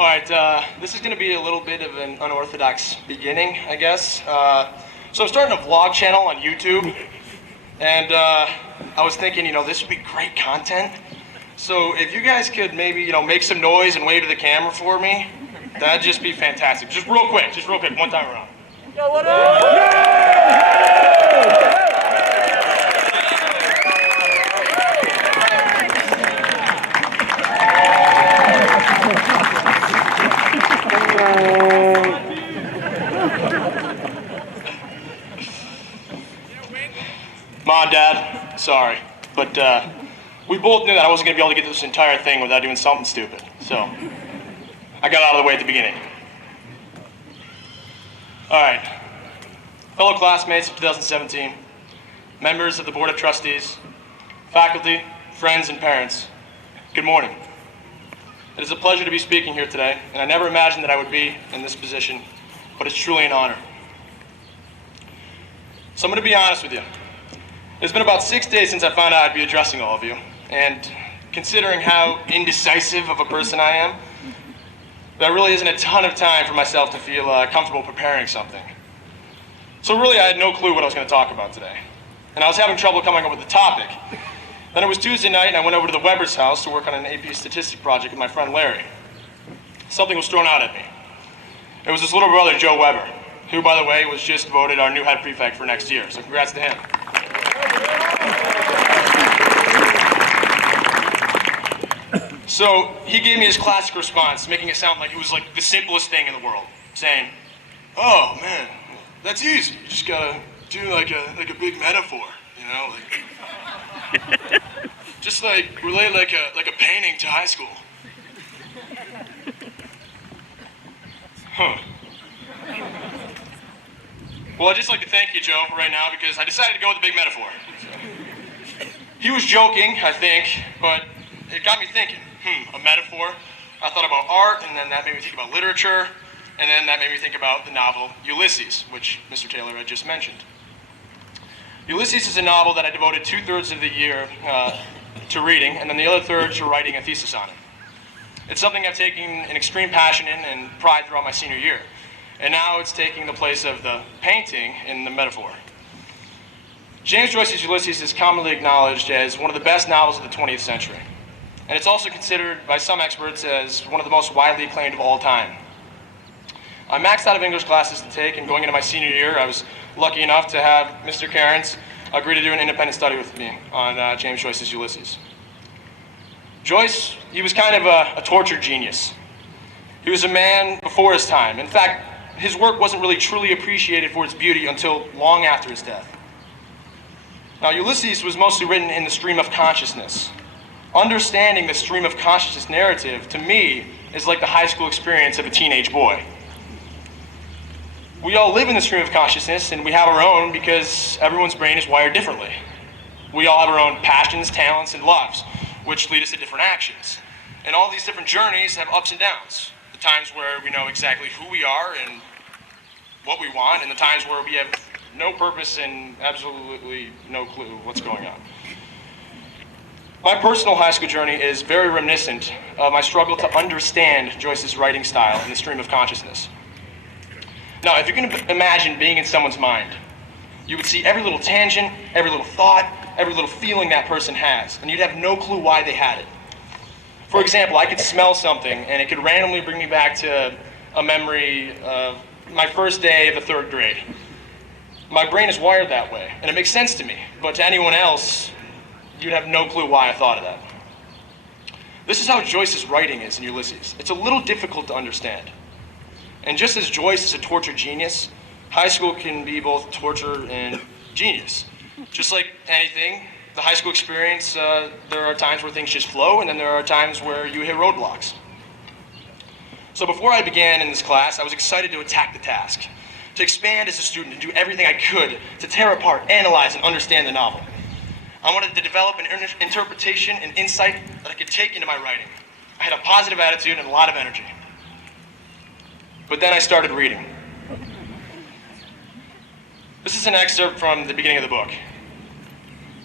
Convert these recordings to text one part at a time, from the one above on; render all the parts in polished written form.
All right, this is going to be a little bit of an unorthodox beginning, I guess. So I'm starting a vlog channel on YouTube, and I was thinking, this would be great content. So if you guys could maybe, make some noise and wave to the camera for me, that'd just be fantastic. Just real quick, one time around. Yo, what up? Mom, Dad, sorry, but we both knew that I wasn't going to be able to get this entire thing without doing something stupid, so I got out of the way at the beginning. All right, fellow classmates of 2017, members of the Board of Trustees, faculty, friends, and parents, good morning. It is a pleasure to be speaking here today, and I never imagined that I would be in this position, but it's truly an honor. So I'm going to be honest with you. It's been about 6 days since I found out I'd be addressing all of you, and considering how indecisive of a person I am, there really isn't a ton of time for myself to feel comfortable preparing something. So really I had no clue what I was going to talk about today, and I was having trouble coming up with a topic. Then it was Tuesday night and I went over to the Weber's house to work on an AP statistic project with my friend Larry. Something was thrown out at me. It was his little brother, Joe Weber, who, by the way, was just voted our new head prefect for next year, so congrats to him. So he gave me his classic response, making it sound like it was like the simplest thing in the world, saying, "Oh man, that's easy. You just gotta do like a big metaphor, just like relate like a painting to high school." Huh. Well, I'd just like to thank you, Joe, right now, because I decided to go with the big metaphor. He was joking, I think, but it got me thinking. A metaphor. I thought about art, and then that made me think about literature, and then that made me think about the novel Ulysses, which Mr. Taylor had just mentioned. Ulysses is a novel that I devoted 2/3 of the year to reading, and then the other third to writing a thesis on it. It's something I've taken an extreme passion in and pride throughout my senior year, and now it's taking the place of the painting in the metaphor. James Joyce's Ulysses is commonly acknowledged as one of the best novels of the 20th century. And it's also considered by some experts as one of the most widely acclaimed of all time. I maxed out of English classes to take, and going into my senior year, I was lucky enough to have Mr. Cairns agree to do an independent study with me on James Joyce's Ulysses. Joyce, he was kind of a tortured genius. He was a man before his time. In fact, his work wasn't really truly appreciated for its beauty until long after his death. Now, Ulysses was mostly written in the stream of consciousness. Understanding the stream of consciousness narrative, to me, is like the high school experience of a teenage boy. We all live in the stream of consciousness, and we have our own because everyone's brain is wired differently. We all have our own passions, talents, and loves, which lead us to different actions. And all these different journeys have ups and downs. The times where we know exactly who we are and what we want, and the times where we have no purpose and absolutely no clue what's going on. My personal high school journey is very reminiscent of my struggle to understand Joyce's writing style in the stream of consciousness. Now, if you can imagine being in someone's mind, you would see every little tangent, every little thought, every little feeling that person has, and you'd have no clue why they had it. For example, I could smell something, and it could randomly bring me back to a memory of my first day of the 3rd grade. My brain is wired that way, and it makes sense to me, but to anyone else, you'd have no clue why I thought of that. This is how Joyce's writing is in Ulysses. It's a little difficult to understand. And just as Joyce is a tortured genius, high school can be both torture and genius. Just like anything, the high school experience, there are times where things just flow, and then there are times where you hit roadblocks. So before I began in this class, I was excited to attack the task, to expand as a student and do everything I could to tear apart, analyze, and understand the novel. I wanted to develop an interpretation and insight that I could take into my writing. I had a positive attitude and a lot of energy. But then I started reading. This is an excerpt from the beginning of the book.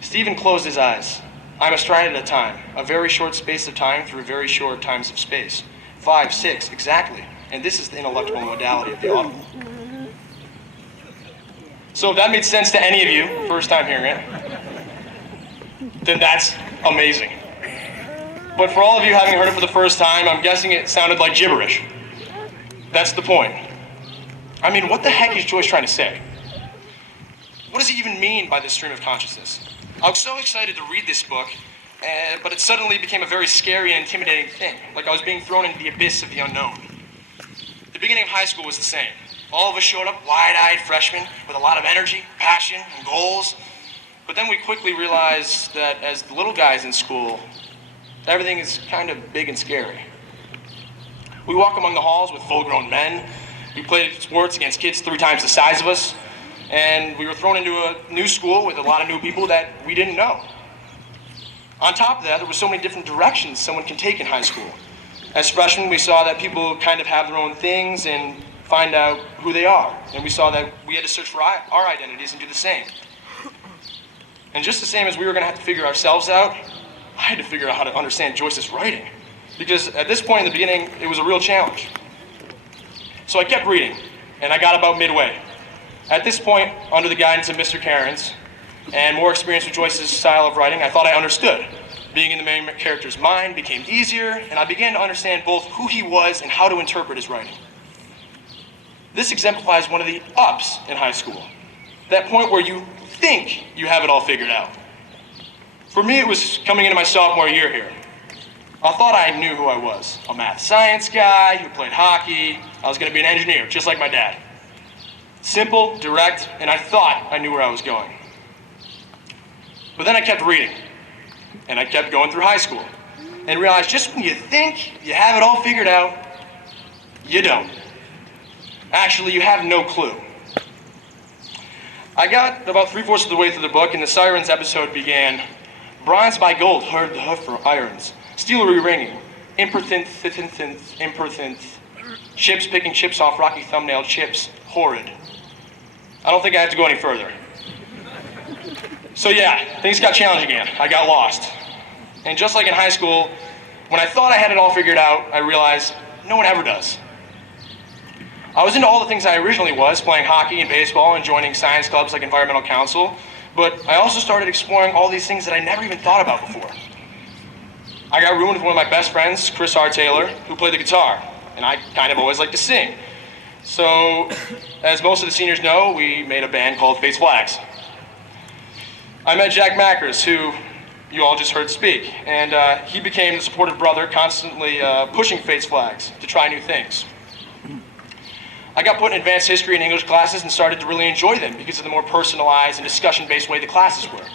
Stephen closed his eyes. I'm a stride at a time, a very short space of time through very short times of space. 5, 6, exactly. And this is the intellectual modality of the audible. So if that made sense to any of you, first time hearing it, then that's amazing. But for all of you having heard it for the first time, I'm guessing it sounded like gibberish. That's the point. I mean, what the heck is Joyce trying to say? What does he even mean by this stream of consciousness? I was so excited to read this book, but it suddenly became a very scary and intimidating thing, like I was being thrown into the abyss of the unknown. The beginning of high school was the same. All of us showed up wide-eyed freshmen with a lot of energy, passion, and goals. But then we quickly realized that as the little guys in school, everything is kind of big and scary. We walk among the halls with full-grown men. We played sports against kids 3 times the size of us. And we were thrown into a new school with a lot of new people that we didn't know. On top of that, there were so many different directions someone can take in high school. As freshmen, we saw that people kind of have their own things and find out who they are. And we saw that we had to search for our identities and do the same. And just the same as we were going to have to figure ourselves out, I had to figure out how to understand Joyce's writing. Because at this point in the beginning, it was a real challenge. So I kept reading, and I got about midway. At this point, under the guidance of Mr. Cairns, and more experience with Joyce's style of writing, I thought I understood. Being in the main character's mind became easier, and I began to understand both who he was and how to interpret his writing. This exemplifies one of the ups in high school. That point where you think you have it all figured out. For me, it was coming into my sophomore year here. I thought I knew who I was. A math science guy who played hockey. I was going to be an engineer, just like my dad. Simple, direct, and I thought I knew where I was going. But then I kept reading, and I kept going through high school, and realized just when you think you have it all figured out, you don't. Actually, you have no clue. I got about 3/4 of the way through the book, and the Sirens episode began. Bronze by gold, heard the hoof for irons. Steelery ringing, impertinent, chips picking chips off rocky thumbnail chips, horrid. I don't think I have to go any further. So yeah, things got challenging again. I got lost. And just like in high school, when I thought I had it all figured out, I realized no one ever does. I was into all the things I originally was, playing hockey and baseball and joining science clubs like Environmental Council, but I also started exploring all these things that I never even thought about before. I got roomed with one of my best friends, Chris R. Taylor, who played the guitar, and I kind of always liked to sing. So, as most of the seniors know, we made a band called Fate's Flags. I met Jack Mackers, who you all just heard speak, and he became the supportive brother, constantly pushing Fate's Flags to try new things. I got put in advanced history and English classes and started to really enjoy them because of the more personalized and discussion-based way the classes were.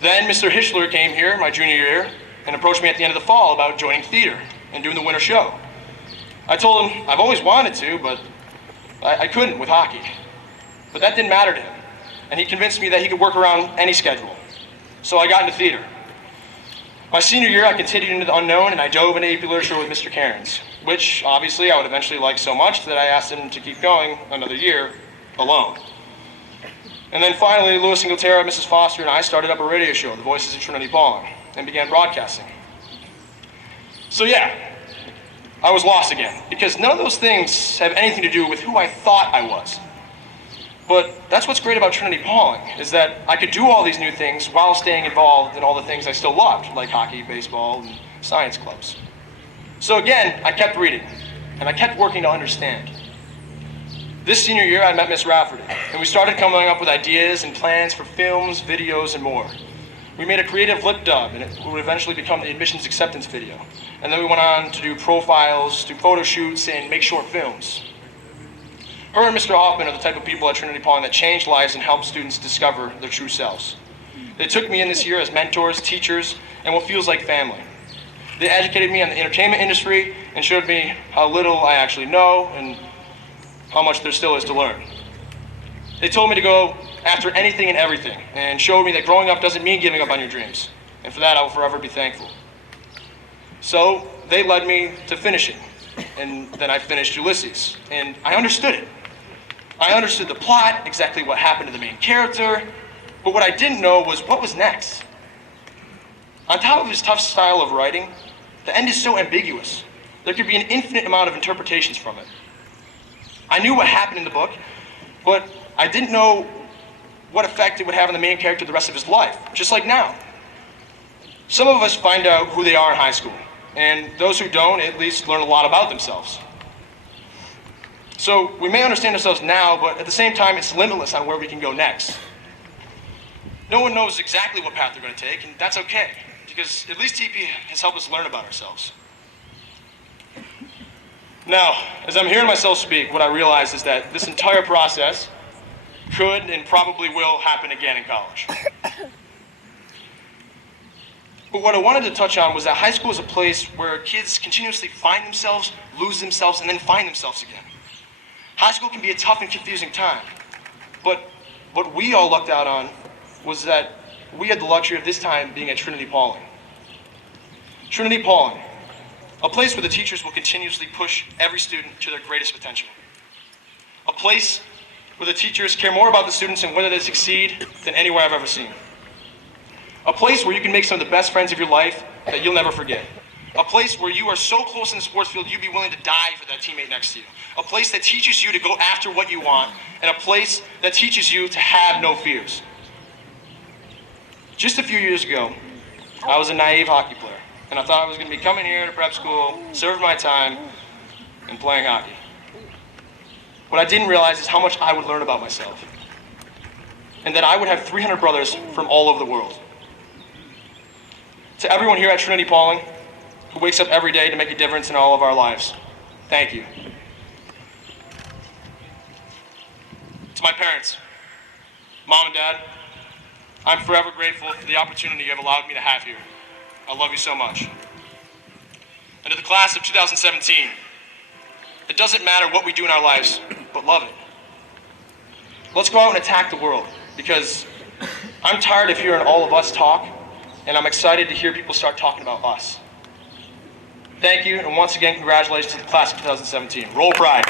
Then Mr. Hischler came here my junior year and approached me at the end of the fall about joining theater and doing the winter show. I told him I've always wanted to, but I couldn't with hockey. But that didn't matter to him, and he convinced me that he could work around any schedule. So I got into theater. My senior year, I continued into the unknown, and I dove into AP literature with Mr. Cairns, which obviously I would eventually like so much that I asked him to keep going another year alone. And then finally, Louis Inglaterra, Mrs. Foster, and I started up a radio show, The Voices of Trinity-Pawling, and began broadcasting. So yeah, I was lost again, because none of those things have anything to do with who I thought I was. But that's what's great about Trinity-Pawling, is that I could do all these new things while staying involved in all the things I still loved, like hockey, baseball, and science clubs. So again, I kept reading, and I kept working to understand. This senior year, I met Miss Rafferty, and we started coming up with ideas and plans for films, videos, and more. We made a creative lip dub, and it would eventually become the admissions acceptance video. And then we went on to do profiles, do photo shoots, and make short films. Her and Mr. Hoffman are the type of people at Trinity-Pawling that change lives and help students discover their true selves. They took me in this year as mentors, teachers, and what feels like family. They educated me on the entertainment industry and showed me how little I actually know and how much there still is to learn. They told me to go after anything and everything and showed me that growing up doesn't mean giving up on your dreams. And for that, I will forever be thankful. So they led me to finishing, and then I finished Ulysses, and I understood it. I understood the plot, exactly what happened to the main character, but what I didn't know was what was next. On top of his tough style of writing, the end is so ambiguous. there could be an infinite amount of interpretations from it. I knew what happened in the book, but I didn't know what effect it would have on the main character the rest of his life, just like now. Some of us find out who they are in high school, and those who don't at least learn a lot about themselves. So we may understand ourselves now, but at the same time, it's limitless on where we can go next. No one knows exactly what path they're going to take, and that's okay, because at least TP has helped us learn about ourselves. Now, as I'm hearing myself speak, what I realize is that this entire process could and probably will happen again in college. But what I wanted to touch on was that high school is a place where kids continuously find themselves, lose themselves, and then find themselves again. High school can be a tough and confusing time, but what we all lucked out on was that we had the luxury of this time being at Trinity-Pawling. Trinity-Pawling, a place where the teachers will continuously push every student to their greatest potential. A place where the teachers care more about the students and whether they succeed than anywhere I've ever seen. A place where you can make some of the best friends of your life that you'll never forget. A place where you are so close in the sports field you'd be willing to die for that teammate next to you. A place that teaches you to go after what you want, and a place that teaches you to have no fears. Just a few years ago, I was a naive hockey player, and I thought I was going to be coming here to prep school, serving my time, and playing hockey. What I didn't realize is how much I would learn about myself, and that I would have 300 brothers from all over the world. To everyone here at Trinity-Pawling, who wakes up every day to make a difference in all of our lives, thank you. To my parents, Mom and Dad, I'm forever grateful for the opportunity you have allowed me to have here. I love you so much. And to the class of 2017, it doesn't matter what we do in our lives, but love it. Let's go out and attack the world, because I'm tired of hearing all of us talk, and I'm excited to hear people start talking about us. Thank you, and once again, congratulations to the class of 2017. Roll Pride.